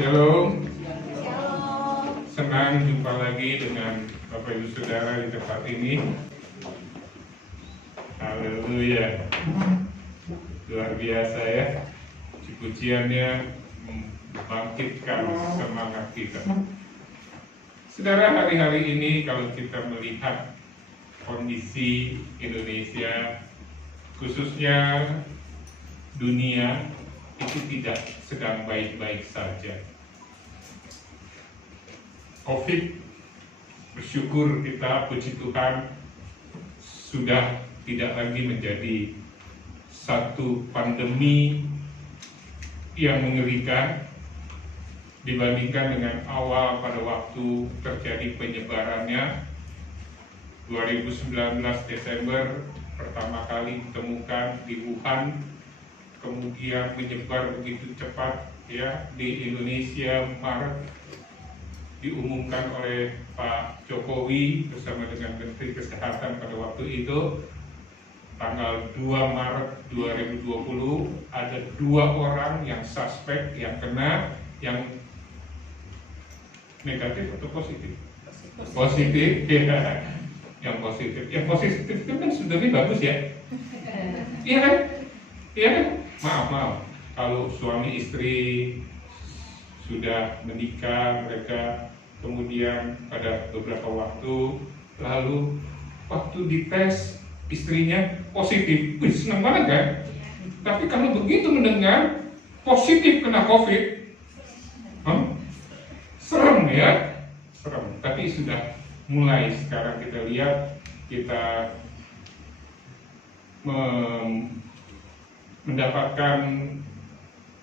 Shalom, Shalom. senang jumpa lagi dengan Bapak Ibu Saudara di tempat ini. Haleluya, luar biasa ya, puji-pujiannya membangkitkan semangat kita. Saudara, hari-hari ini kalau kita melihat kondisi Indonesia, khususnya dunia, itu tidak sedang baik-baik saja. COVID, bersyukur kita, puji Tuhan, sudah tidak lagi menjadi satu pandemi yang mengerikan dibandingkan dengan awal pada waktu terjadi penyebarannya 2019 Desember pertama kali ditemukan di Wuhan, kemudian menyebar begitu cepat ya di Indonesia. Maret diumumkan oleh Pak Jokowi bersama dengan Menteri Kesehatan pada waktu itu, tanggal 2 Maret 2020 ada 2 orang yang suspek yang kena, yang negatif atau positif? Positif ya. Yang positif itu kan sebenarnya bagus ya. Iya kan? Iya kan? Maaf, kalau suami istri sudah menikah, mereka kemudian pada beberapa waktu lalu waktu dites istrinya positif, senang banget kan? Tapi kalau begitu mendengar positif kena COVID, serem ya, serem. Tapi sudah mulai sekarang kita lihat, kita mendapatkan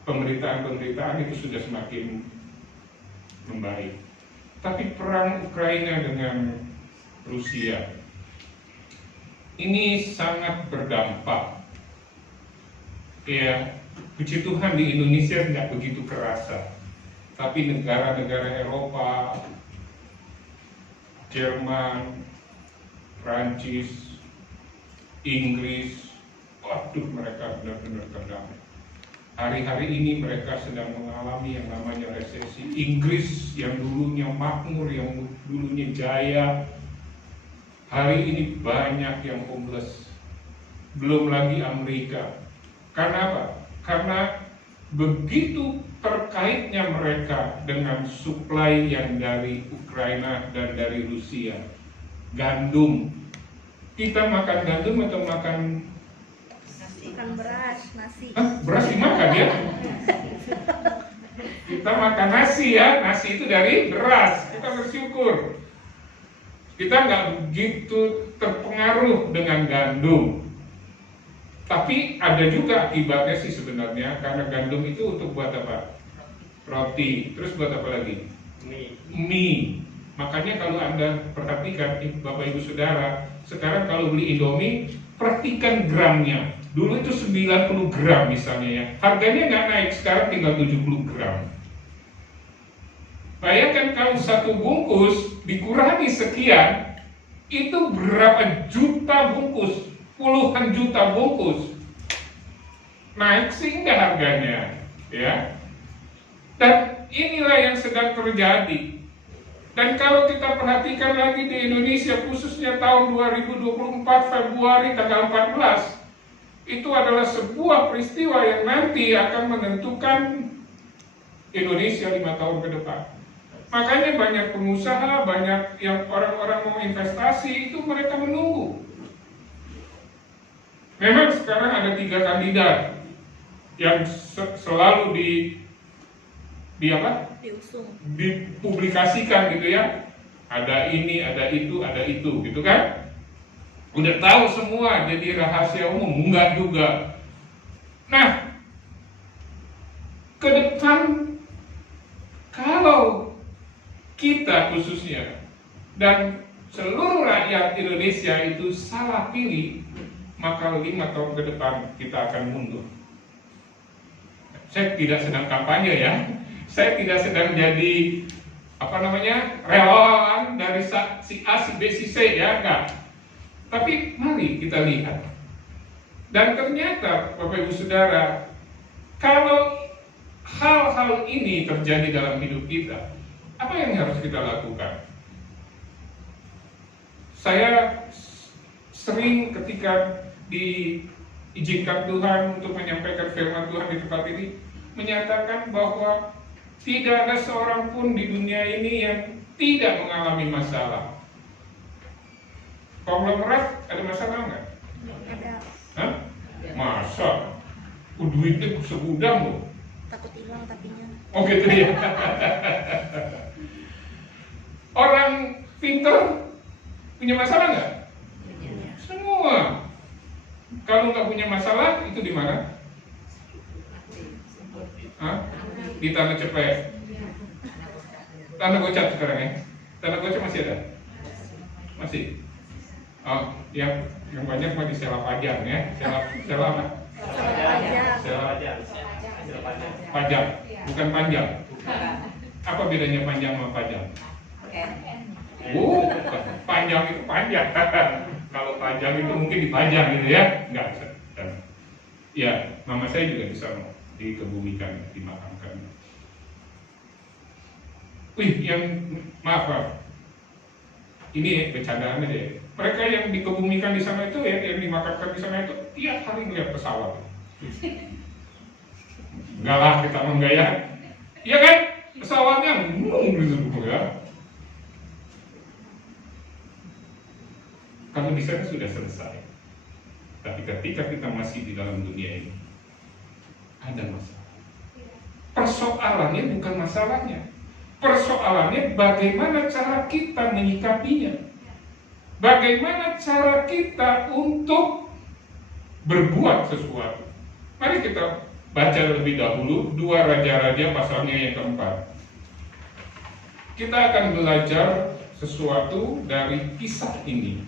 pemberitaan itu sudah semakin membaik. Tapi perang Ukraina dengan Rusia ini sangat berdampak. Ya, puji Tuhan di Indonesia tidak begitu kerasa. Tapi negara-negara Eropa, Jerman, Prancis, Inggris, waduh, mereka benar-benar terdampak. Hari-hari ini mereka sedang mengalami yang namanya resesi. Inggris yang dulunya makmur, yang dulunya jaya, hari ini banyak yang homeless. Belum lagi Amerika. Karena apa? Karena begitu terkaitnya mereka dengan suplai yang dari Ukraina dan dari Rusia. Gandum. Kita makan gandum atau makan beras, nasi. Beras dimakan ya? Kita makan nasi ya, nasi itu dari beras. Kita bersyukur. Kita nggak begitu terpengaruh dengan gandum. Tapi ada juga akibatnya sih sebenarnya, karena gandum itu untuk buat apa? Roti. Terus buat apa lagi? Mie. Makanya kalau Anda perhatikan, Bapak Ibu Saudara, sekarang kalau beli Indomie, perhatikan gramnya. Dulu itu 90 gram misalnya ya, harganya nggak naik, sekarang tinggal 70 gram. Bayangkan kalau satu bungkus dikurangi sekian, itu berapa juta bungkus, puluhan juta bungkus. Naik sih nggak harganya, ya. Dan inilah yang sedang terjadi. Dan kalau kita perhatikan lagi di Indonesia, khususnya tahun 2024 Februari tanggal 14, itu adalah sebuah peristiwa yang nanti akan menentukan Indonesia 5 tahun ke depan. Makanya banyak pengusaha, banyak yang orang-orang mau investasi, itu mereka menunggu. Memang sekarang ada 3 kandidat yang selalu dipublikasikan gitu ya. Ada ini, ada itu gitu kan. Udah tahu semua, jadi rahasia umum, enggak juga. Nah, ke depan kalau kita khususnya dan seluruh rakyat Indonesia itu salah pilih, maka 5 tahun ke depan kita akan mundur. Saya tidak sedang kampanye ya, saya tidak sedang jadi relawan dari si A, si B, si C ya, enggak. Tapi mari kita lihat. Dan ternyata Bapak Ibu Saudara, kalau hal-hal hal ini terjadi dalam hidup kita, apa yang harus kita lakukan? Saya sering ketika diizinkan Tuhan untuk menyampaikan firman Tuhan di tempat ini, menyatakan bahwa tidak ada seorang pun di dunia ini yang tidak mengalami masalah. Konglomerat ada masalah nggak? Ada. Hah? Masa? Duitnya segudang loh. Takut hilang tapinya. Oh gitu ya. Orang pinter punya masalah nggak? Semua. Kalau nggak punya masalah itu di mana? Hah? Di Tanah Cepet. Tanah Gocap sekarang ya. Tanah Gocap masih ada? Masih. Oh, yang banyak mah di Sela Pajang ya. Sela apa? Sela Pajang, bukan panjang. Apa bedanya panjang sama panjang? Panjang itu panjang. Kalau panjang itu mungkin dipajang gitu ya. Enggak. Ya, mama saya juga bisa dikebumikan, dimakamkan. Maaf. Ini bercandaan aja ya. Mereka yang dikebumikan di sana itu ya, yang dimakamkan di sana itu tiap hari melihat pesawat. Enggak lah, kita menggaya. Iya kan? Pesawatnya ya. Kalau di sana sudah selesai. Tapi ketika kita masih di dalam dunia ini, ada masalah. Persoalannya bukan masalahnya. Persoalannya bagaimana cara kita menyikapinya. Bagaimana cara kita untuk berbuat sesuatu. Mari kita baca lebih dahulu 2 Raja-Raja pasalnya yang keempat. Kita akan belajar sesuatu dari kisah ini.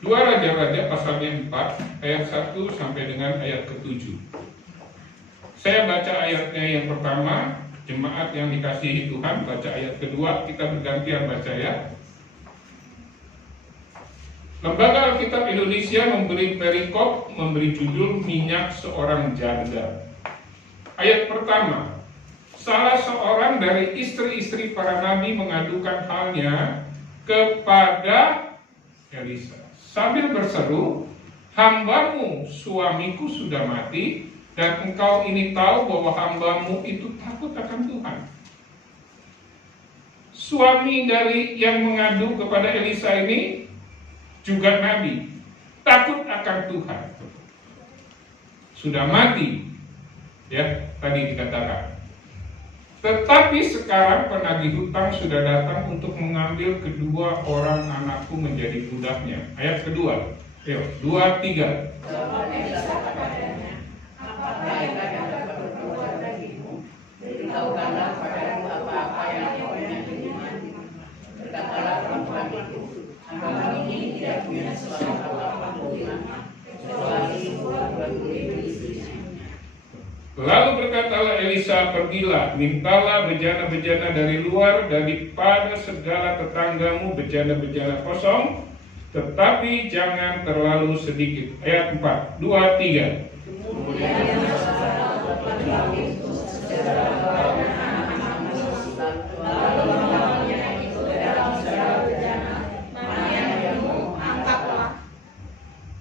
2 Raja-Raja pasalnya 4 ayat 1 sampai dengan ayat ke-7. Saya baca ayatnya yang pertama, jemaat yang dikasihi Tuhan baca ayat kedua, kita bergantian baca ya. Lembaga Alkitab Indonesia memberi perikop, memberi judul minyak seorang janda. Ayat pertama, salah seorang dari istri-istri para nabi mengadukan halnya kepada Elisa sambil berseru, hambamu suamiku sudah mati, dan engkau ini tahu bahwa hambamu itu takut akan Tuhan. Suami dari yang mengadu kepada Elisa ini juga nabi, takut akan Tuhan. Sudah mati, ya tadi dikatakan. Tetapi sekarang penagih hutang sudah datang untuk mengambil kedua orang anakku menjadi budaknya. Ayat kedua, 2, 3. Beritahukanlah padaku apa-apa yang kau inginkan. Berkatalah perempuan itu, hamba ini tidak punya sesuatu apa-apa kecuali sebuah batu berisinya. Lalu berkatalah Elisa, pergilah, mintalah bejana-bejana dari luar daripada segala tetanggamu bejana-bejana kosong, tetapi jangan terlalu sedikit. Ayat 4, 2, 3.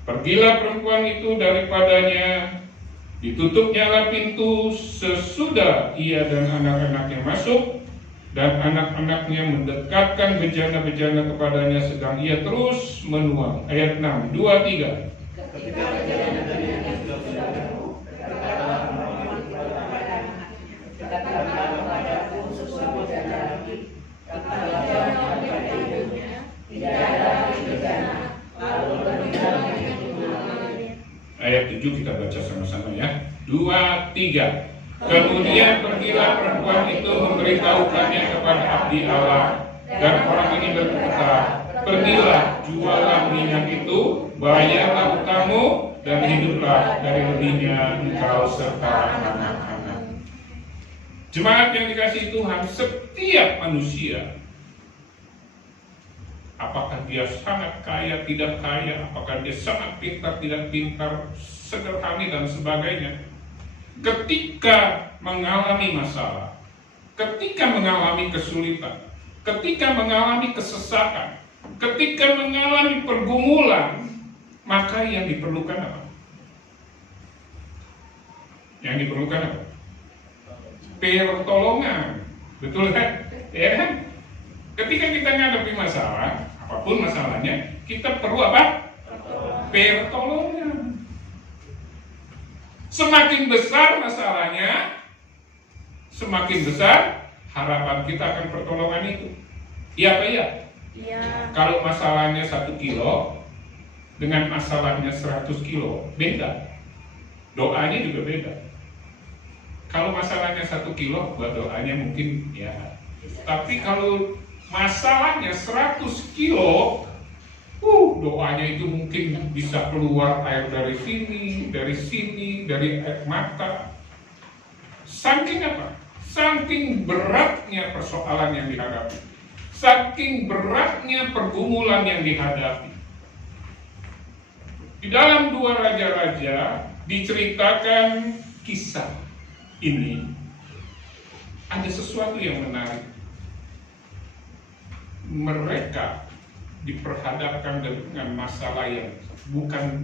Pergilah perempuan itu daripadanya, ditutupnyalah pintu sesudah ia dan anak-anaknya masuk, dan anak-anaknya mendekatkan bejana-bejana kepadanya sedang ia terus menuang. Ayat 6, 2, 3. Ketika bejana-bejana sudah penuh, berkatalah perempuan itu kepadanya, dekatkanlah kepadaku sesuatu bejana lagi. Katalah kepada ibunya, tidak ada bejana. Lalu berbicara Ayat 7 kita baca sama-sama ya. 2, 3. Kemudian pergilah perempuan itu memberitahukannya kepada abdi Allah, dan orang ini berkata, pergilah, jualah minyak itu, bayarlah hutangmu, dan hiduplah dari lebihnya engkau serta anak-anak. Jemaat yang dikasihi Tuhan, setiap manusia, apakah dia sangat kaya, tidak kaya, apakah dia sangat pintar, tidak pintar, sederhana dan sebagainya. Ketika mengalami masalah, ketika mengalami kesulitan, ketika mengalami kesesatan, ketika mengalami pergumulan, maka yang diperlukan apa? Yang diperlukan apa? Pertolongan. Betul kan? Ya kan? Ketika kita menghadapi masalah, apapun masalahnya, kita perlu apa? Pertolongan. Semakin besar masalahnya, semakin besar harapan kita akan pertolongan itu. Iya apa iya? Iya. Kalau masalahnya 1 kilo dengan masalahnya 100 kilo, beda. Doanya juga beda. Kalau masalahnya 1 kilo, buat doanya mungkin ya. Tapi kalau masalahnya 100 kilo, doanya itu mungkin bisa keluar air dari sini, dari air mata. Saking apa? Saking beratnya persoalan yang dihadapi. Saking beratnya pergumulan yang dihadapi. Di dalam 2 Raja-Raja diceritakan kisah ini. Ada sesuatu yang menarik. Mereka diperhadapkan dengan masalah yang bukan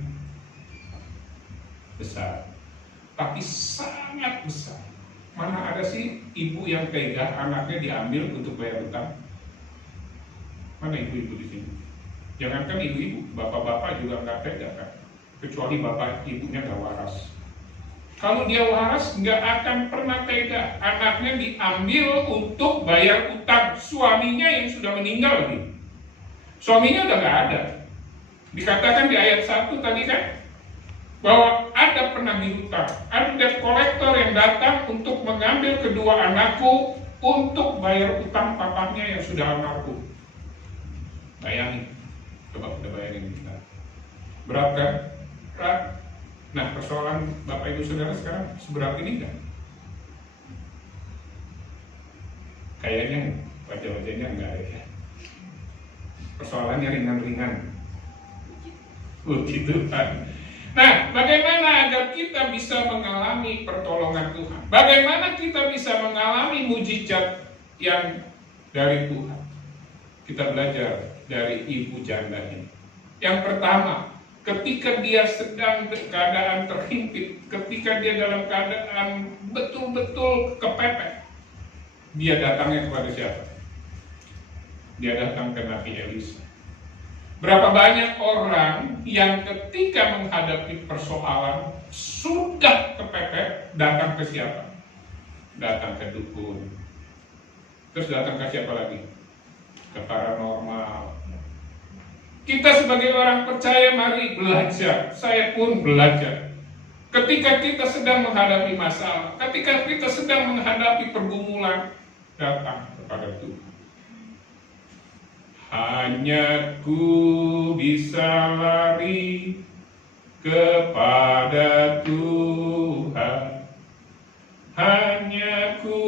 besar, tapi sangat besar. Mana ada sih ibu yang tega anaknya diambil untuk bayar utang? Mana ibu-ibu di sini? Jangankan ibu-ibu, bapak-bapak juga nggak tega kan? Kecuali bapak ibunya nggak waras. Kalau dia waras, nggak akan pernah tega anaknya diambil untuk bayar utang suaminya yang sudah meninggal lagi. Suaminya udah nggak ada. Dikatakan di ayat 1 tadi kan, bahwa ada penagih utang, ada debt collector yang datang untuk mengambil kedua anakku untuk bayar utang papanya yang sudah almarhum. Bayangin, coba kita bayangin kita. Berat kan? Berat. Nah, persoalan Bapak Ibu Saudara sekarang seberat ini kan? Kayaknya wajah-wajahnya enggak ya. Persoalannya ringan-ringan. Begitu kan. Nah, bagaimana agar kita bisa mengalami pertolongan Tuhan? Bagaimana kita bisa mengalami mujizat yang dari Tuhan? Kita belajar dari ibu janda ini. Yang pertama, ketika dia sedang keadaan terhimpit, ketika dia dalam keadaan betul-betul kepepet, dia datangnya kepada siapa? Dia datang ke Nabi Elisa. Berapa banyak orang yang ketika menghadapi persoalan sudah kepepet, datang ke siapa? Datang ke dukun. Terus datang ke siapa lagi? Ke paranormal. Kita sebagai orang percaya mari belajar. Saya pun belajar. Ketika kita sedang menghadapi masalah, ketika kita sedang menghadapi pergumulan, datang kepada Tuhan. Hanya ku bisa lari kepada Tuhan. Hanya ku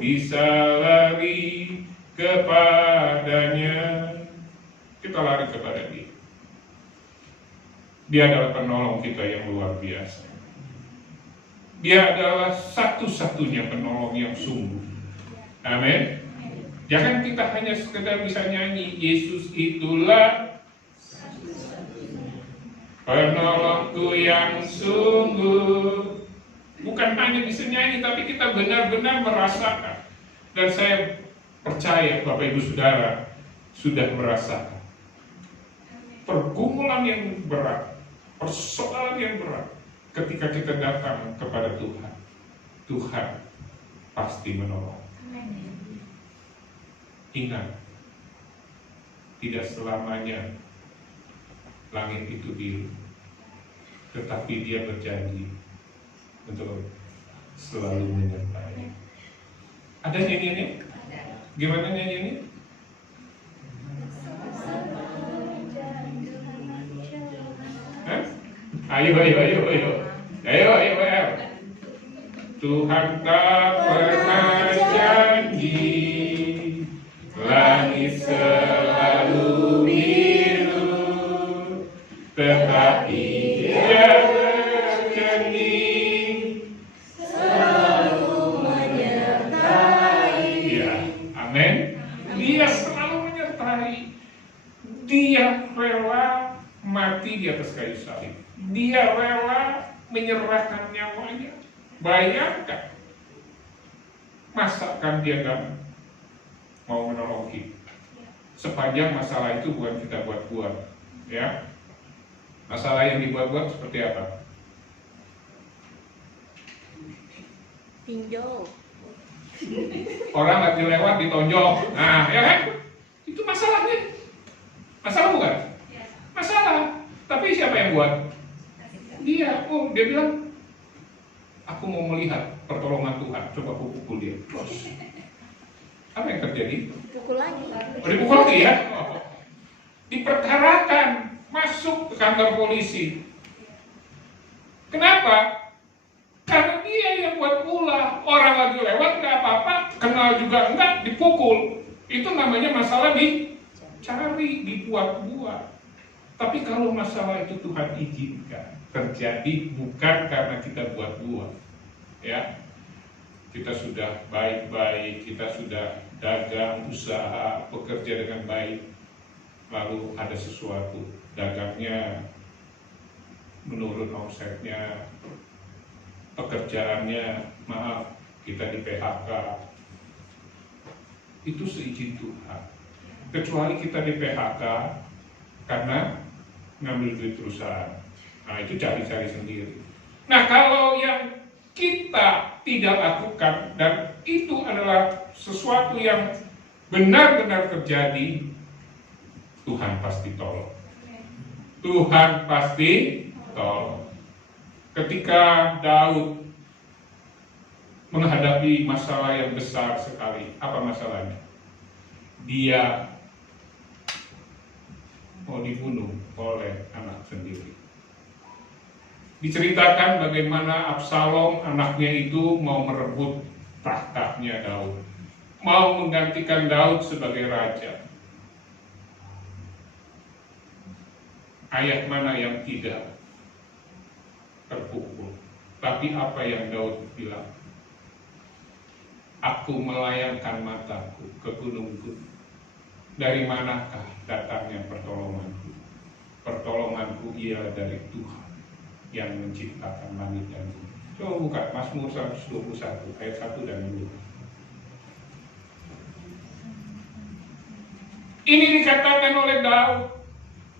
bisa lari kepadanya. Kita lari kepada Dia. Dia adalah penolong kita yang luar biasa. Dia adalah satu-satunya penolong yang sungguh. Amin. Jangan kita hanya sekedar bisa nyanyi, Yesus itulah penolongku yang sungguh. Bukan hanya bisa nyanyi, tapi kita benar-benar merasakan. Dan saya percaya Bapak Ibu Saudara sudah merasakan pergumulan yang berat, persoalan yang berat. Ketika kita datang kepada Tuhan, Tuhan pasti menolong. Ingat, tidak selamanya langit itu biru, tetapi Dia berjanji untuk selalu menyertai. Ada nyanyiannya? Gimana nyanyiannya? Ayo. Tuhan tak pernah janji langit selalu biru, tetapi Dia ini selalu menyertai. Ya, amin. Dia selalu menyertai. Dia rela mati di atas kayu salib. Dia rela menyerahkan nyawanya. Bayangkan, masakan dia kan mau menolong kita. Sepanjang masalah itu bukan kita buat-buat, ya. Masalah yang dibuat-buat seperti apa? Pinjol. Orang lagi lewat ditonjok, nah ya kan? Itu masalahnya. Masalah bukan? Masalah. Tapi siapa yang buat? Dia. Oh, dia bilang, aku mau melihat pertolongan Tuhan. Coba aku pukul dia. Terus, apa yang terjadi? Pukul lagi. Oh, dipukul lagi ya? Oh. Diperkarakan, masuk ke kantor polisi. Kenapa? Karena dia yang buat ulah. Orang lagi lewat nggak apa-apa, kenal juga enggak, dipukul. Itu namanya masalah dicari, dibuat-buat. Tapi kalau masalah itu Tuhan izinkan terjadi, bukan karena kita buat-buat, ya. Kita sudah baik-baik, kita sudah dagang, usaha, bekerja dengan baik, lalu ada sesuatu, dagangnya menurun omsetnya, pekerjaannya, maaf, kita di PHK, itu seizin Tuhan. Kecuali kita di PHK karena ngambil duit perusahaan, nah itu cari-cari sendiri. Nah kalau yang kita tidak lakukan dan itu adalah sesuatu yang benar-benar terjadi, Tuhan pasti tolong. Tuhan pasti tolong. Ketika Daud menghadapi masalah yang besar sekali, apa masalahnya? Dia mau dibunuh oleh anak sendiri. Diceritakan bagaimana Absalom anaknya itu mau merebut tahtanya Daud, mau menggantikan Daud sebagai raja. Ayat mana yang tidak terpukul? Tapi apa yang Daud bilang? Aku melayangkan mataku ke gunung-gunung. Dari manakah datangnya pertolonganku? Pertolonganku ialah dari Tuhan yang menciptakan langit dan bumi. Coba buka Mazmur 121 ayat 1 dan 2. Ini dikatakan oleh Daud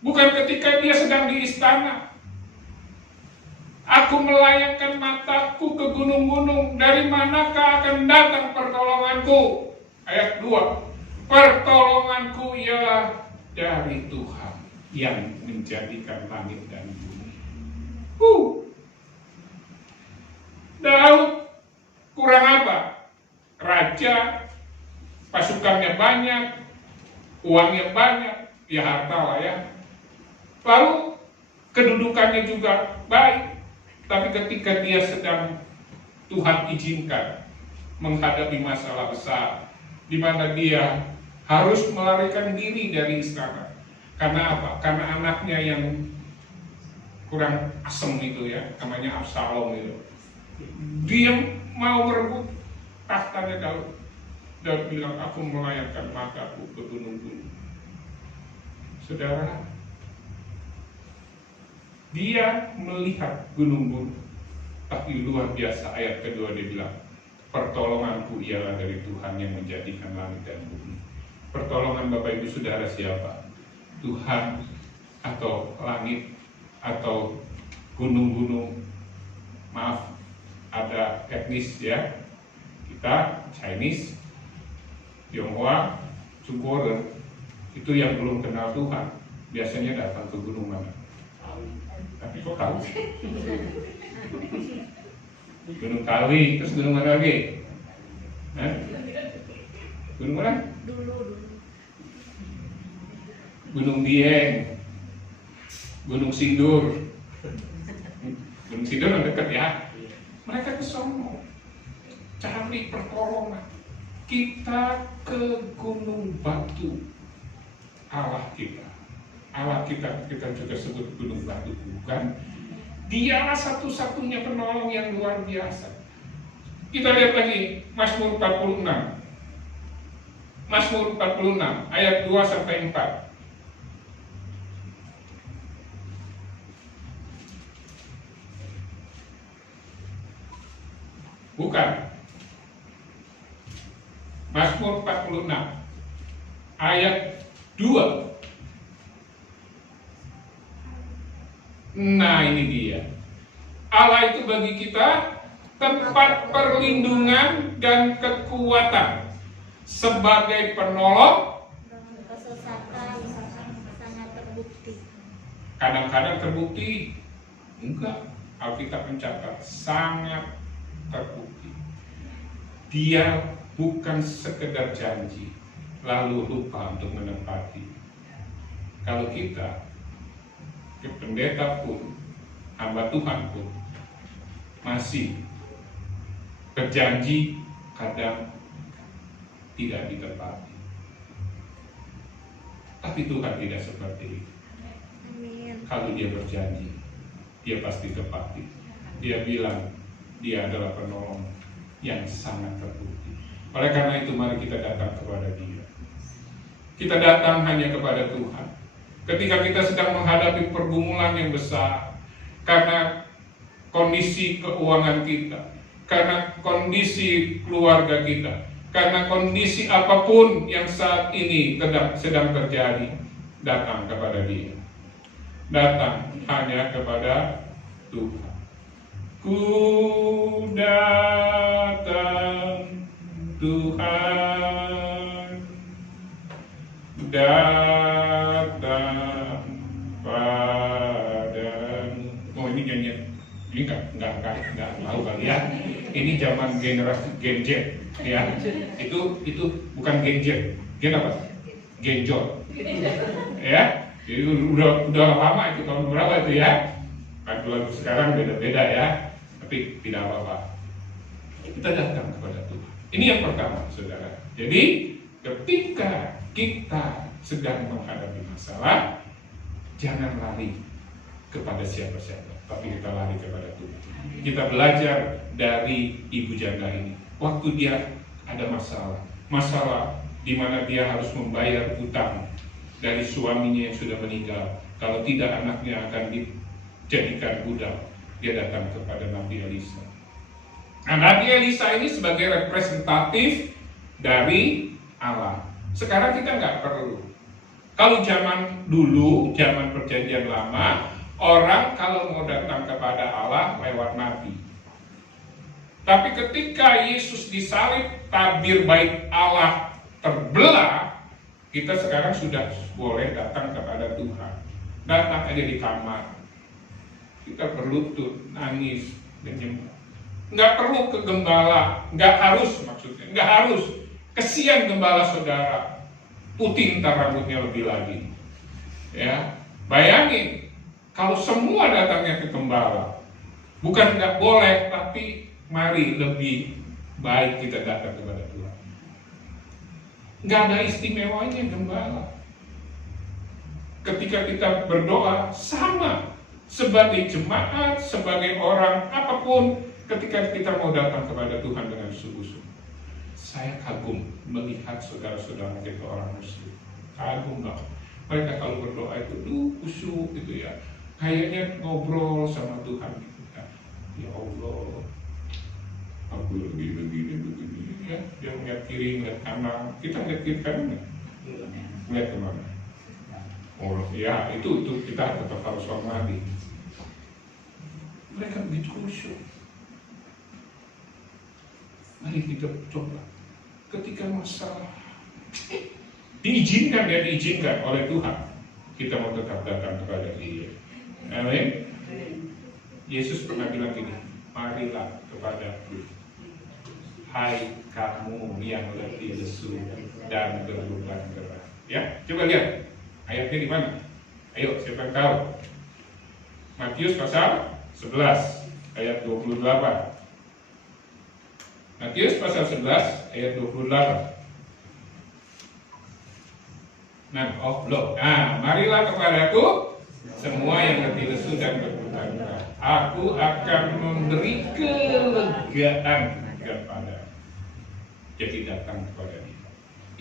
bukan ketika dia sedang di istana. Aku melayangkan mataku ke gunung-gunung, dari manakah akan datang pertolonganku? Ayat 2. Pertolonganku ialah dari Tuhan yang menjadikan langit dan bumi. Daud kurang apa? Raja, pasukannya banyak, uangnya banyak, ya harta lah ya. Lalu kedudukannya juga baik, tapi ketika dia sedang Tuhan izinkan menghadapi masalah besar, di mana dia harus melarikan diri dari istana. Karena apa? Karena anaknya yang kurang asem itu ya, namanya Absalom itu. Dia mau merebut tahtanya Daud. Daud bilang, aku melayangkan mataku ke gunung-gunung. Saudara, dia melihat gunung-gunung, tapi luar biasa. Ayat kedua dia bilang, pertolonganku ialah dari Tuhan yang menjadikan langit dan bumi. Pertolongan Bapak Ibu Saudara siapa? Tuhan atau langit atau gunung-gunung? Maaf, ada etnis ya. Kita Chinese, Tionghoa, Sumboren, itu yang belum kenal Tuhan. Biasanya datang ke gunung mana? Tapi kok tahu? Gunung Kawi, terus gunung mana lagi? Gunung mana? Dulu. Gunung Dieng, Gunung Sindur. Gunung Sindur yang dekat ya. Mereka ke sono cari pertolongan. Kita ke Gunung Batu, Allah kita. Allah kita juga sebut Gunung Batu, bukan? Dialah satu-satunya penolong yang luar biasa. Kita lihat lagi Mazmur 46. Mazmur 46 ayat 2 sampai 4. Bukan. Mazmur 46 ayat 2. Nah, ini dia. Allah itu bagi kita tempat perlindungan dan kekuatan, sebagai penolong. Kesesatan sangat terbukti. Kadang-kadang terbukti, enggak. Alkitab mencatat sangat terbukti. Dia bukan sekedar janji lalu lupa untuk menepati. Kalau kita, pendeta pun, hamba Tuhan pun, masih berjanji kadang tidak ditepati. Tapi Tuhan tidak seperti itu. Amin. Kalau dia berjanji, dia pasti tepati. Dia bilang dia adalah penolong yang sangat terbukti. Oleh karena itu mari kita datang kepada dia. Kita datang hanya kepada Tuhan. Ketika kita sedang menghadapi pergumulan yang besar, karena kondisi keuangan kita, karena kondisi keluarga kita, karena kondisi apapun yang saat ini sedang terjadi, datang kepada dia. Datang hanya kepada Tuhan. Ku datang Tuhan, datang padamu. Oh, ini nyanyian. Ini nggak tahu kali ya. Ini zaman generasi Gen Z, ya. Itu bukan Gen Z. Gen apa? Genjot. Ya. Jadi udah lama itu, tahun berapa itu ya? Lagu sekarang beda-beda ya. Tapi tidak apa-apa. Kita datang kepada Tuhan. Ini yang pertama, saudara. Jadi ketika kita sedang menghadapi masalah, jangan lari kepada siapa-siapa, tapi kita lari kepada Tuhan. Kita belajar dari ibu janda ini. Waktu dia ada masalah di mana dia harus membayar utang dari suaminya yang sudah meninggal. Kalau tidak, anaknya akan dijadikan budak. Dia datang kepada Nabi Elisa. Nah, Nabi Elisa ini sebagai representatif dari Allah. Sekarang kita nggak perlu. Kalau zaman dulu, zaman perjanjian lama, orang kalau mau datang kepada Allah lewat Nabi. Tapi ketika Yesus disalib, tabir bait Allah terbelah, kita sekarang sudah boleh datang kepada Tuhan. Datang aja di kamar. Kita berlutut, nangis, menyembah. Nggak perlu ke gembala, nggak harus maksudnya, nggak harus. Kesian gembala saudara, putih ntar rambutnya lebih lagi. Ya, bayangin kalau semua datangnya ke gembala, bukan nggak boleh, tapi mari lebih baik kita datang kepada Tuhan. Nggak ada istimewanya gembala. Ketika kita berdoa sama. Sebagai jemaat, sebagai orang apapun, ketika kita mau datang kepada Tuhan dengan sungguh-sungguh. Saya kagum melihat saudara-saudara kita orang Muslim. Kagum banget. Mereka kalau berdoa itu khusyuk gitu ya. Kayaknya ngobrol sama Tuhan gitu ya. Ya Allah, aku begini ya. Dia ngeliat kiri, ngeliat kanan. Kita ngeliat kiri kanan nggak? Ngeliat kemana? Oh ya, itu kita tetap harus hormati. Mereka begitu khusyuk. Mari kita coba. Ketika masalah diizinkan oleh Tuhan, kita mau tetap datang kepada Dia. Amin. Yesus pernah bilang gini, marilah kepadaku, hai kamu yang letih lesu dan berbeban berat. Ya, coba lihat ayatnya di mana? Ayo, siapa yang tahu? Matius pasal 11 ayat 28. Matius pasal 11 ayat 28. Nah, marilah kepadaku semua yang letih lesu dan berbeban berat. Aku akan memberi kelegaan kepada. Jadi datang kepada dia.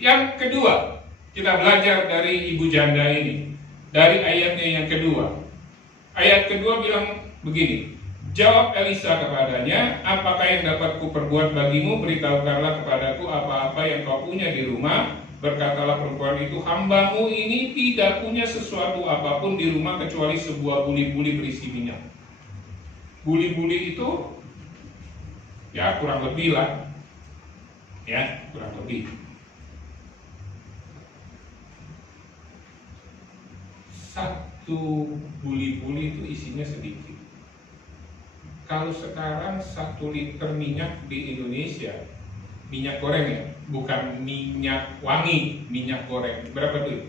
Yang kedua, kita belajar dari ibu janda ini. Dari ayatnya yang kedua. Ayat kedua bilang begini. Jawab Elisa kepadanya, apakah yang dapat kuperbuat bagimu? Beritahukanlah kepadaku apa-apa yang kau punya di rumah. Berkatalah perempuan itu, hambamu ini tidak punya sesuatu apapun di rumah kecuali sebuah buli-buli berisi minyak. Buli-buli itu ya kurang lebih lah, ya kurang lebih satu buli-buli itu isinya sedikit. Kalau sekarang 1 liter minyak di Indonesia, minyak goreng ya, bukan minyak wangi, minyak goreng, berapa tuh?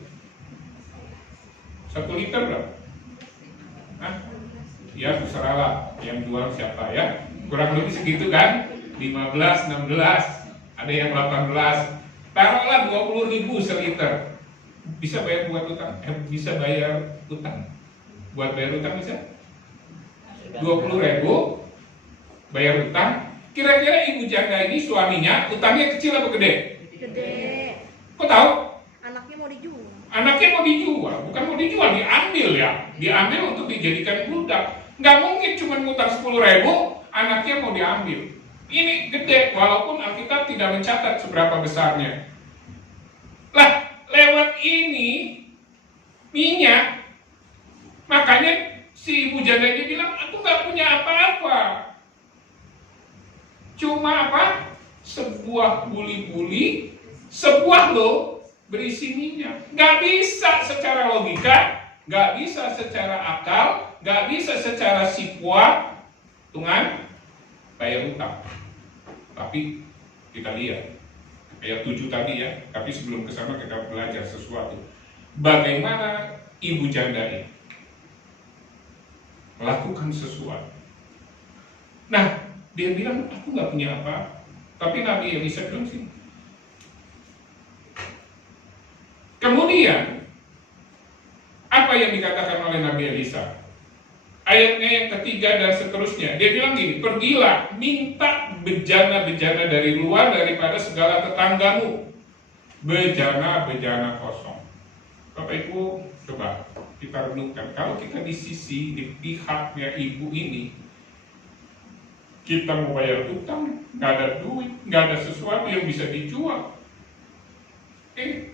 1 liter berapa? Hah? Ya terserah lah, yang jual siapa ya. Kurang lebih segitu kan, 15, 16, ada yang 18. Taruhlah 20.000 seliter. Bisa bayar buat utang? Bisa bayar utang. Buat bayar utang bisa? 20.000 bayar utang. Kira-kira ibu janda ini suaminya utangnya kecil apa gede? Gede. Kok tahu? Anaknya mau dijual. Anaknya mau dijual, bukan mau dijual, diambil ya. Diambil untuk dijadikan budak. Nggak mungkin cuma ngutang 10.000, anaknya mau diambil. Ini gede, walaupun Alkitab tidak mencatat seberapa besarnya. Lah, lewat ini minyak, makanya si ibu janda ini bilang, aku nggak punya apa-apa. Cuma apa? Sebuah buli-buli, sebuah loh berisi minyak. Nggak bisa secara logika, nggak bisa secara akal, nggak bisa secara sipua, hitungan bayar utang. Tapi kita lihat ayat 7 tadi ya. Tapi sebelum ke sana kita belajar sesuatu. Bagaimana ibu janda ini melakukan sesuatu. Nah, dia bilang aku nggak punya apa. Tapi Nabi Elisa bilang sih. Kemudian apa yang dikatakan oleh Nabi Elisa? Ayatnya yang ketiga dan seterusnya. Dia bilang gini, pergilah, minta bejana-bejana dari luar daripada segala tetanggamu. Bejana-bejana kosong. Bapak Ibu, coba kita renungkan. Kalau kita di pihaknya ibu ini, kita mau bayar utang, nggak ada duit, nggak ada sesuatu yang bisa dijual.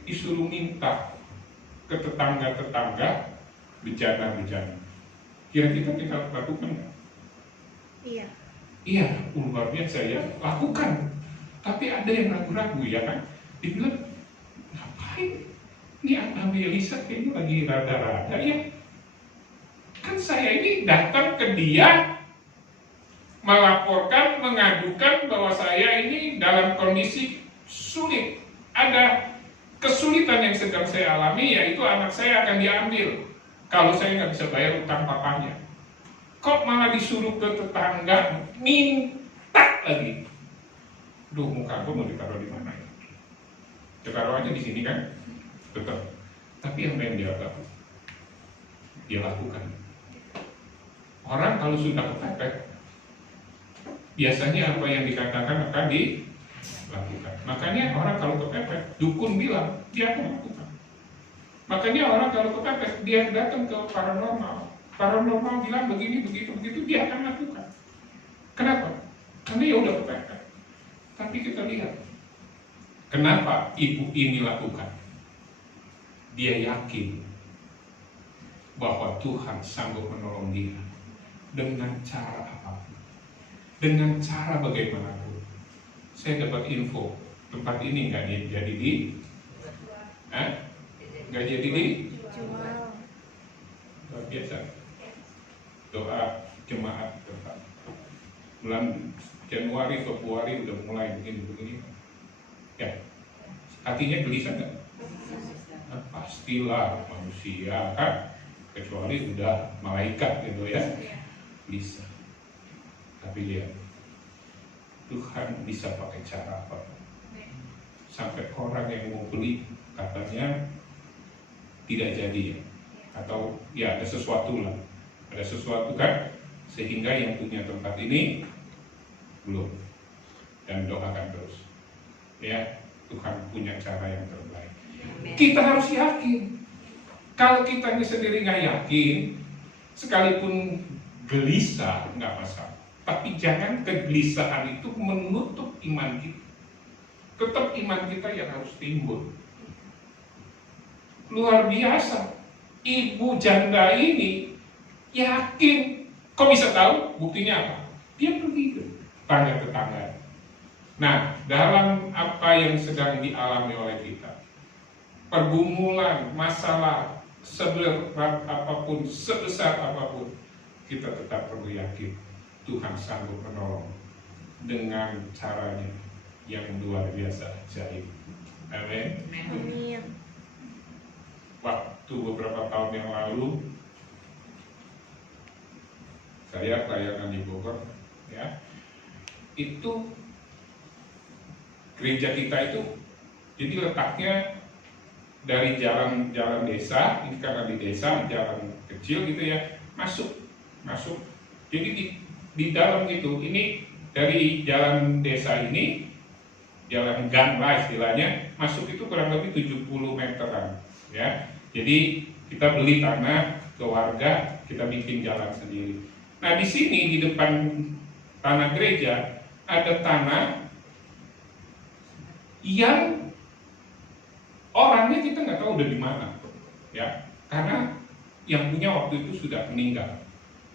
Disuruh minta ke tetangga-tetangga bejana-bejana. Kira-kira kita lakukan nggak? Iya. Iya, luar biasa ya, lakukan. Tapi ada yang ragu-ragu ya kan? Dibilang, ngapain? Ini Nabi Elisa kayaknya lagi rada-rada ya. Kan saya ini datang ke dia, melaporkan, mengadukan bahwa saya ini dalam kondisi sulit. Ada kesulitan yang sedang saya alami, yaitu anak saya akan diambil kalau saya nggak bisa bayar utang papanya. Kok malah disuruh ke tetangga minta lagi? Duh, muka aku mau ditaruh di mana ya? Taruh aja di sini kan? Betul. Tapi yang dia lakukan, dia lakukan. Orang kalau sudah kepepet, biasanya apa yang dikatakan akan dilakukan. Makanya orang kalau kepepet, dukun bilang dia akan lakukan. Makanya orang kalau kepepet, dia datang ke paranormal. Paranormal bilang begini, begitu, dia akan lakukan. Kenapa? Karena ya udah kepepet. Tapi kita lihat, kenapa ibu ini lakukan? Dia yakin bahwa Tuhan sanggup menolong dia dengan cara apapun, dengan cara bagaimanapun. Saya dapat info tempat ini nggak jadi nggak jadi Jual. luar biasa. Doa jemaat Bapak. Bulan Januari, Februari udah mulai begini. Ya, hatinya gelisah nggak? Nah, pastilah manusia kan, kecuali udah malaikat gitu ya, bisa. Tapi lihat, Tuhan bisa pakai cara apa? Sampai orang yang mau beli katanya tidak jadi ya, atau ya ada sesuatu lah, ada sesuatu kan, sehingga yang punya tempat ini belum, dan doakan terus ya, Tuhan punya cara yang terbaik. Kita harus yakin. Kalau kita sendiri nggak yakin, sekalipun gelisah nggak masalah, tapi jangan kegelisahan itu menutup iman kita. Tetap iman kita yang harus timbul. Luar biasa, ibu janda ini yakin. Kok bisa tahu? Buktinya apa? Dia pergi ke tetangga. Nah, dalam apa yang sedang dialami oleh kita, pergumulan, masalah, seberat apapun, sebesar apapun, kita tetap perlu yakin Tuhan sanggup menolong dengan caranya yang luar biasa ajaib. Amin. Amin. Waktu beberapa tahun yang lalu saya pelayanan di Bogor, ya, itu gereja kita itu jadi letaknya dari jalan desa, ini karena di desa jalan kecil gitu ya, masuk. Jadi di dalam itu, ini dari jalan desa ini, jalan gang lah istilahnya, masuk itu kurang lebih 70 meteran, ya. Jadi kita beli tanah ke warga, kita bikin jalan sendiri. Nah di sini di depan tanah gereja ada tanah yang orangnya kita nggak tahu udah di mana, ya, karena yang punya waktu itu sudah meninggal,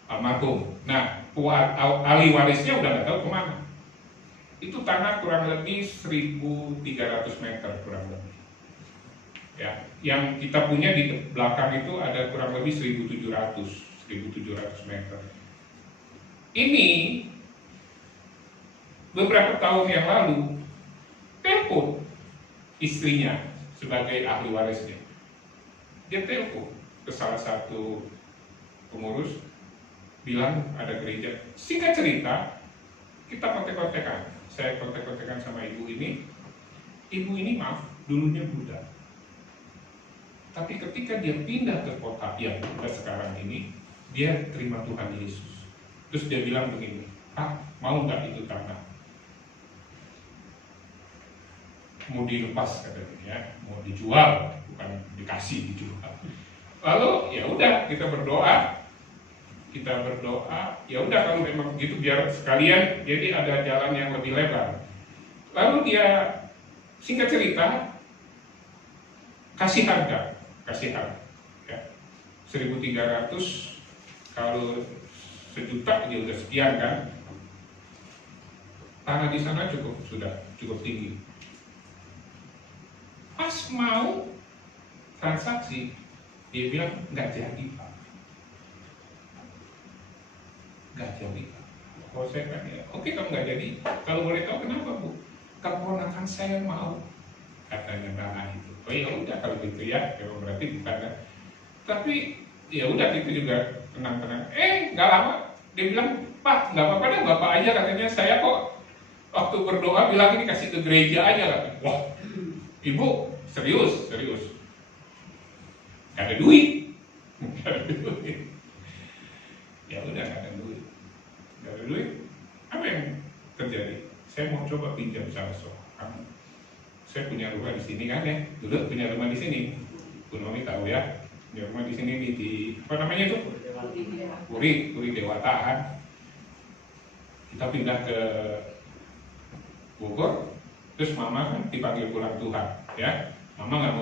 almarhum. Nah ahli warisnya udah nggak tahu kemana. Itu tanah kurang lebih 1.300 meter kurang lebih, ya. Yang kita punya di belakang itu ada kurang lebih 1.700 meter. Ini beberapa tahun yang lalu telepon istrinya sebagai ahli warisnya. Dia telepon ke salah satu pengurus, bilang ada gereja. Singkat cerita, kita kontek-kontekan. Saya kontek-kontekan sama ibu ini. Ibu ini maaf, dulunya Buddha. Tapi ketika dia pindah ke kota yang kita sekarang ini, dia terima Tuhan Yesus. Terus dia bilang begini, Pak, mau nggak itu tanah? Mau dilepas katanya, ya, mau dijual, bukan dikasih, dijual. Lalu ya udah kita berdoa, ya udah kalau memang begitu biar sekalian, jadi ada jalan yang lebih lebar. Lalu dia singkat cerita kasih harga, ya, 1.300, kalau 1 juta dia udah sekian kan. Tanah di sana sudah cukup tinggi. Pas mau transaksi, dia bilang nggak jadi Pak. Nggak jadi Pak. Kalau saya tanya, oke kamu nggak jadi. Kalau boleh tahu kenapa Bu? Keponakan saya mau, katanya tanah itu. Oh ya udah kalau gitu ya, berarti bukan. Tapi ya udah itu juga tenang-tenang. Nggak lama dia bilang, Pak nggak apa-apa deh Bapak aja, katanya saya kok waktu berdoa bilang ini kasih ke gereja aja, katanya. Wah, Ibu serius. Gak ada duit. Ya udah gak ada duit. Apa yang terjadi? Saya mau coba pinjam sama kamu. Saya punya rumah di sini kan ya. Dulu punya rumah di sini. Bu Nomi tahu ya. Punya rumah di sini di apa namanya itu? Puri Dewataan. Kita pindah ke Bogor. Terus mama kan dipanggil pulang Tuhan, ya. Mama nggak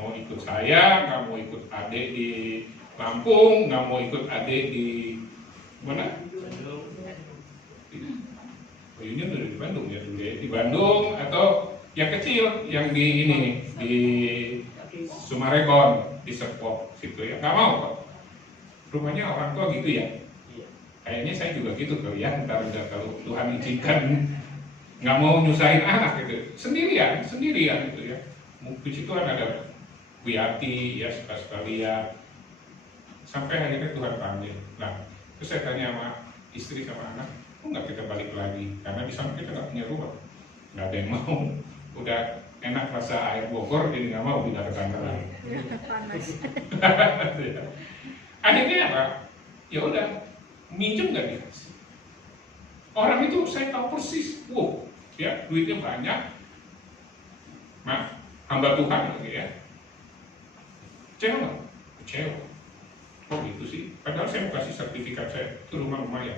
mau ikut saya, nggak mau ikut adik di Lampung, nggak mau ikut adik di mana? Ini udah di Bandung ya, di Bandung atau yang kecil yang di ini di Sumarekon, di Serpong situ ya, nggak mau kok. Rumahnya orang tua gitu ya. Kayaknya saya juga gitu kali ya, ntar udah kalau Tuhan izinkan nggak mau nyusahin anak gitu, sendirian gitu ya. Di situ ada Bu Yati ya, suka lihat. Sampai akhirnya Tuhan panggil. Nah, terus saya tanya sama istri sama anak, kok nggak kita balik lagi? Karena di sana kita nggak punya rumah, nggak ada yang mau. Udah enak rasa air Bogor, jadi nggak mau pindah ke sana lagi. Panas. Akhirnya apa? Ya udah, minjem nggak dikasih. Orang itu saya tahu persis, wow, ya duitnya banyak, hamba Tuhan lagi ya, kecewa, kecewa. Oh gitu sih, padahal saya mau kasih sertifikat saya, itu rumah lumayan.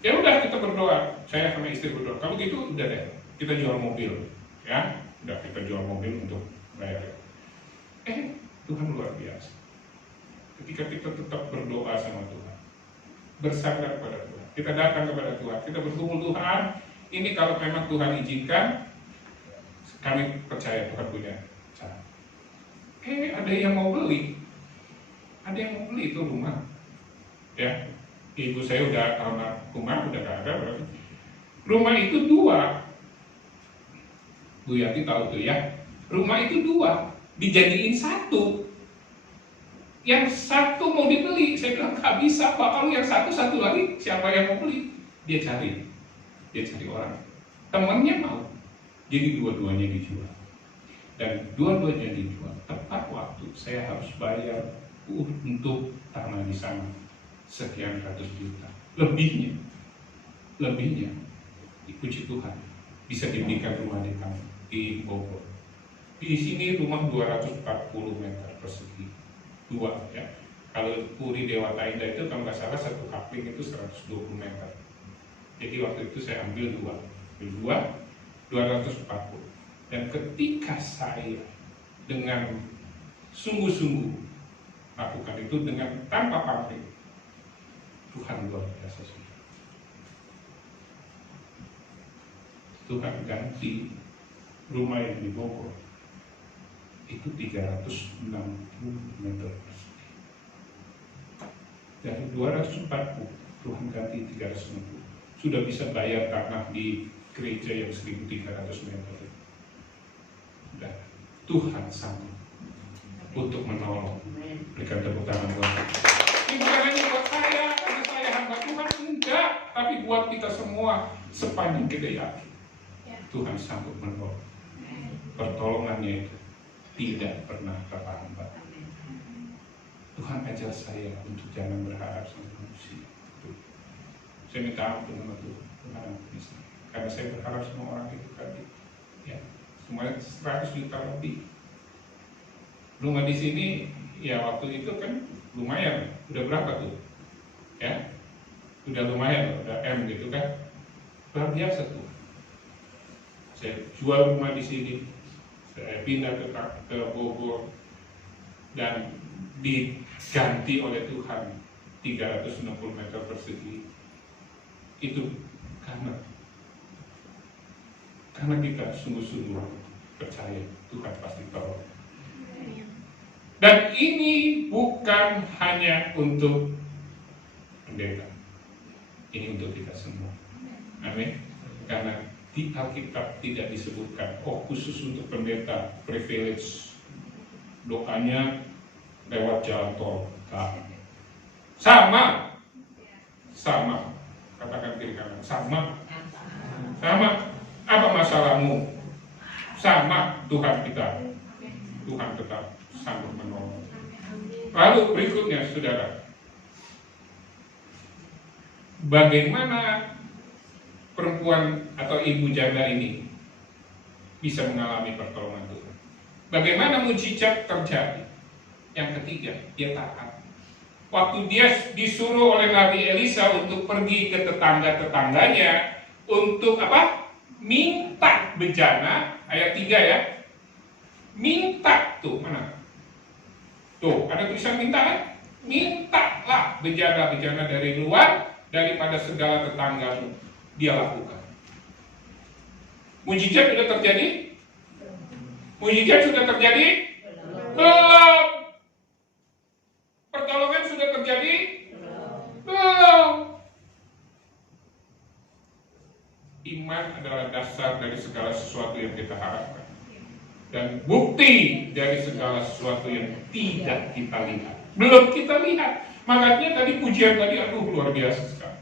Ya udah kita berdoa, saya sama istri berdoa. Kalau gitu udah deh, kita jual mobil, ya, udah kita jual mobil untuk bayar. Tuhan luar biasa. Ketika kita tetap berdoa sama Tuhan, bersandar pada Tuhan, kita datang kepada Tuhan, kita bergumul, Tuhan, ini kalau memang Tuhan izinkan, kami percaya Tuhan punya cara. Ada yang mau beli, itu rumah, ya. Ibu saya udah karena rumah udah gak ada, berarti rumah itu 2. Bu Yati tahu tuh ya, rumah itu 2 dijadiin 1. Yang 1 mau dibeli, saya bilang gak bisa Pak, kalau yang satu lagi siapa yang mau beli? Dia cari orang, temannya mau, jadi dua-duanya dijual. Dan dua-duanya dijual tepat waktu. Saya harus bayar untuk tanah di sana sekian ratus juta, lebihnya, puji Tuhan, bisa diberikan rumah di Bogor. Di sini rumah 240 meter persegi, 2 ya. Kalau Puri Dewata Indah itu kalau nggak salah satu kapling itu 120 meter. Jadi waktu itu saya ambil 240. Dan ketika saya dengan sungguh-sungguh lakukan itu dengan tanpa pamrih, Tuhan luar biasa sih. Tuhan ganti rumah yang di Bogor itu 360 meter persegi. Dari 240 Tuhan ganti 360. Sudah bisa bayar tanah di gereja yang 1.300 meter. Dan Tuhan sanggup untuk menolong. Berikan tepuk tangan buat ini bukan hanya buat saya, karena saya hamba Tuhan, enggak, tapi buat kita semua sepanjang kita yakin Tuhan sanggup menolong. Pertolongannya itu tidak pernah terlambat. Tuhan ajar saya untuk jangan berharap sama manusia. Saya minta ampun sama Tuhan ampuni saya. Karena saya berharap sama orang itu tadi, ya, semuanya 100 juta lebih. Rumah di sini, ya waktu itu kan lumayan, udah berapa tuh, ya, udah lumayan, udah M gitu kan, luar biasa tuh. Saya jual rumah di sini, saya pindah ke Bogor, dan diganti oleh Tuhan 360 meter persegi. Itu karena kita sungguh-sungguh percaya Tuhan pasti tolong. Dan ini bukan hanya untuk pendeta, ini untuk kita semua. Amin. Karena di Alkitab tidak disebutkan, khusus untuk pendeta, privilege, doanya lewat jalan tol. Sama, katakan kiri kanan, sama. Apa masalahmu? Sama Tuhan kita. Tuhan tetap sanggup menolong. Lalu berikutnya, saudara, bagaimana perempuan atau ibu janda ini bisa mengalami pertolongan Tuhan? Bagaimana mujizat terjadi? Yang ketiga, dia taat. Waktu dia disuruh oleh Nabi Elisa untuk pergi ke tetangga-tetangganya untuk apa? Minta bejana, ayat 3 ya. Minta, tuh mana? Tuh, ada tulisan minta kan? Mintalah bejana-bejana dari luar daripada segala tetanggamu. Dia lakukan. Mujizat sudah terjadi? Mujizat sudah terjadi? Belum. Pertolongan sudah terjadi? Belum. Iman adalah dasar dari segala sesuatu yang kita harapkan, dan bukti dari segala sesuatu yang tidak kita lihat. Belum kita lihat. Makanya tadi pujian tadi, aduh luar biasa sekali.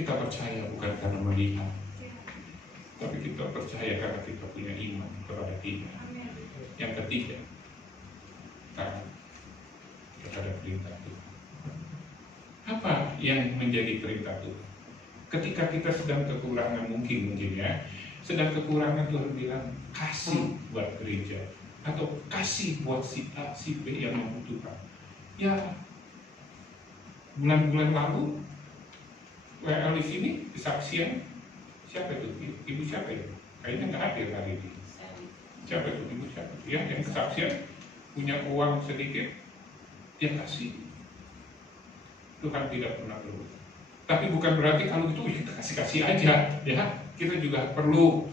Kita percaya bukan karena melihat, tapi kita percaya karena kita punya iman kepada Dia. Yang ketiga, karena terhadap perintah Tuhan. yang menjadi perintah Tuhan. Ketika kita sedang kekurangan mungkin ya, sedang kekurangan Tuhan bilang kasih buat gereja atau kasih buat si A, si B yang membutuhkan. Ya, bulan-bulan lalu WL di sini kesaksian siapa itu? Ibu siapa ya? Kayaknya nggak hadir hari ini. Siapa itu? Ibu siapa? Ya, yang kesaksian punya uang sedikit, dia kasih. Tuhan tidak pernah berubah. Tapi bukan berarti kalau itu ya kasih-kasih aja, ya. Kita juga perlu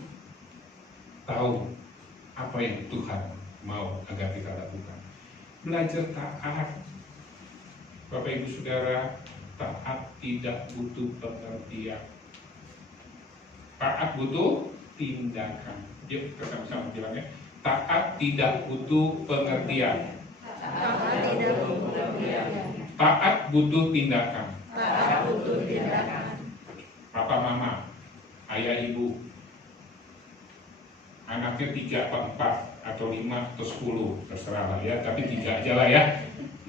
tahu apa yang Tuhan mau agar kita lakukan. Belajar taat. Bapak Ibu Saudara, taat tidak butuh pengertian. Taat butuh tindakan. Yuk kita sama-sama bilangnya. Taat tidak butuh pengertian. Taat tidak butuh pengertian. Taat butuh tindakan. Taat butuh tindakan. Papa mama, ayah ibu, anaknya 3 atau 4 atau 5 atau 10 terserah lah ya, tapi 3 aja lah ya.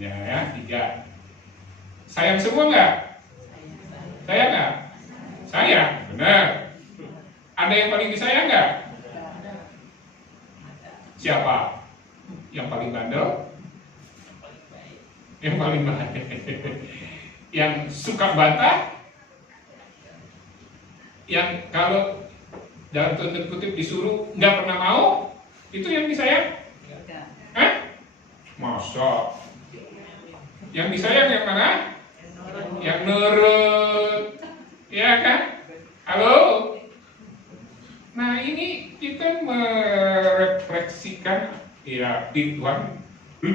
Ya 3. Sayang semua nggak? Sayang nggak? Sayang, benar. Ada yang paling disayang nggak? Siapa? Yang paling bandel? Yang paling baik. Yang suka bantah? Yang kalau dalam tanda kutip disuruh nggak pernah mau? Itu yang disayang? Hah? Masa? Yang disayang yang mana? Yang nurut. Ya kan? Halo? Nah ini kita merefleksikan ya Tuhan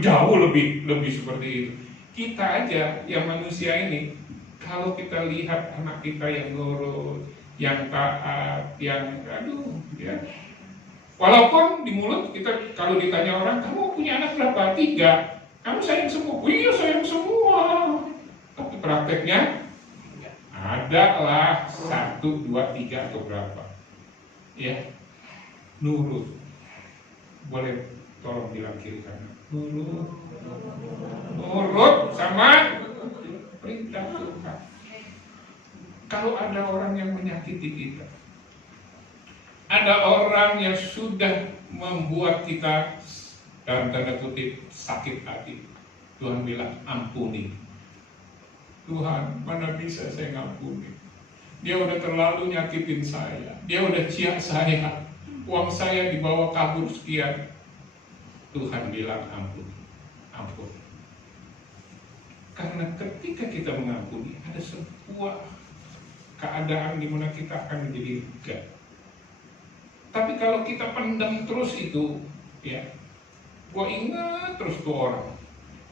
jauh lebih seperti itu. Kita aja yang manusia ini, kalau kita lihat anak kita yang nurut, yang taat, yang ya. Walaupun di mulut kita kalau ditanya orang, kamu punya anak berapa? 3. Kamu sayang semua? Oh, iya sayang semua. Tapi prakteknya adalah 1, 2, 3 atau berapa? Ya, nurut. Boleh tolong bilang kiri kanan. Nurut sama perintah Tuhan. Kalau ada orang yang menyakiti kita, ada orang yang sudah membuat kita dalam tanda kutip sakit hati, Tuhan bilang ampuni. Tuhan, mana bisa saya ngampuni? Dia udah terlalu nyakitin saya, dia udah ciak saya, uang saya dibawa kabur sekian. Tuhan bilang ampuni, ampuni. Karena ketika kita mengampuni, ada sebuah keadaan di mana kita akan menjadi lega. Tapi kalau kita pendam terus itu, ya, gua ingat terus tuh orang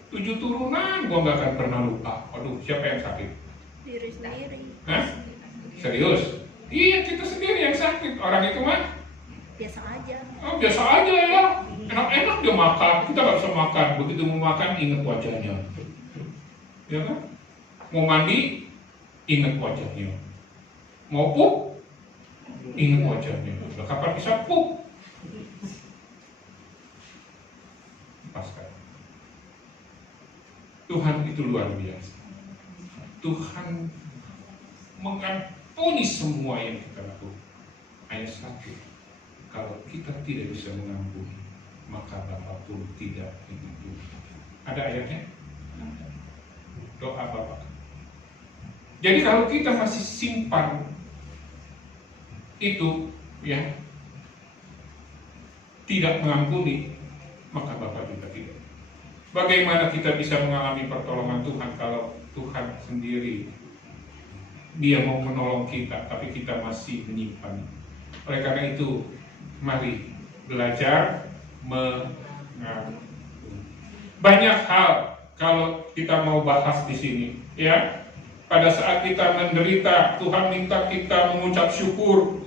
7 turunan, gua nggak akan pernah lupa. Aduh, siapa yang sakit? Diri sendiri. Hah? Serius? Iya, kita sendiri yang sakit. Orang itu mah Biasa aja. oh, biasa aja ya. Enak-enak dia makan, kita nggak bisa makan. Begitu mau makan, ingat wajahnya. Ya kan? Mau mandi, ingat wajahnya. Mau pup, ingat wajahnya. Udah kapan bisa pup? Lepaskan. Tuhan itu luar biasa. Tuhan mengampuni semua yang kita lakukan. Ayat 1. Kalau kita tidak bisa mengampuni, maka Bapa pun tidak mengampuni. Ada ayatnya? Doa Bapa. Jadi kalau kita masih simpan itu, ya, tidak mengampuni, maka Bapa juga tidak. Bagaimana kita bisa mengalami pertolongan Tuhan kalau Tuhan sendiri Dia mau menolong kita, tapi kita masih menyimpan. Oleh karena itu, mari belajar mengampuni. Banyak hal kalau kita mau bahas di sini, ya. Pada saat kita menderita, Tuhan minta kita mengucap syukur.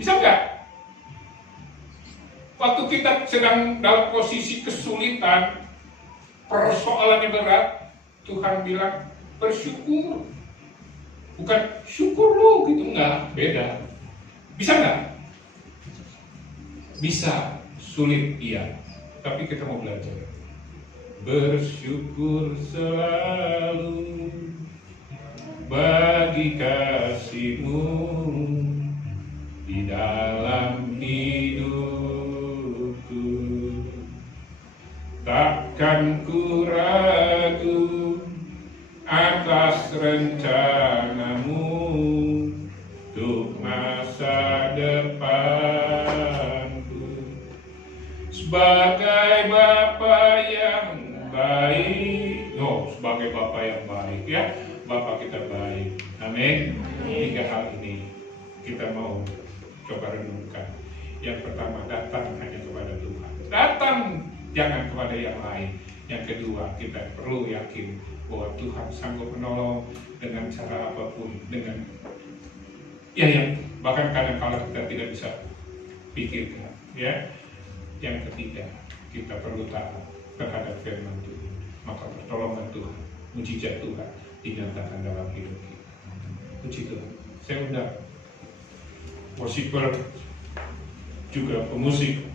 Bisa nggak? Waktu kita sedang dalam posisi kesulitan, persoalannya berat, Tuhan bilang bersyukur. Bukan syukur lu gitu, enggak, beda. Bisa nggak? Bisa, sulit iya. Tapi kita mau belajar. bersyukur selalu bagi kasih-Mu di dalam hidupku. Takkan ku ragu atas rencana-Mu untuk masa depanku. Sebagai Bapa yang baik, sebagai Bapa yang baik ya, Bapa kita baik. Amin. Tiga hal ini kita mau coba renungkan. Yang pertama, datang hanya kepada Tuhan. Datang, jangan kepada yang lain. Yang kedua, kita perlu yakin bahwa Tuhan sanggup menolong dengan cara apapun, dengan yang bahkan kadang-kala kita tidak bisa pikirkan. Ya. Yang ketiga, kita perlu taat terhadap firman Tuhan. Maka pertolongan Tuhan, mujizat Tuhan dinyatakan dalam hidup kita. Puji Tuhan. Saya undang worshiper juga pemusik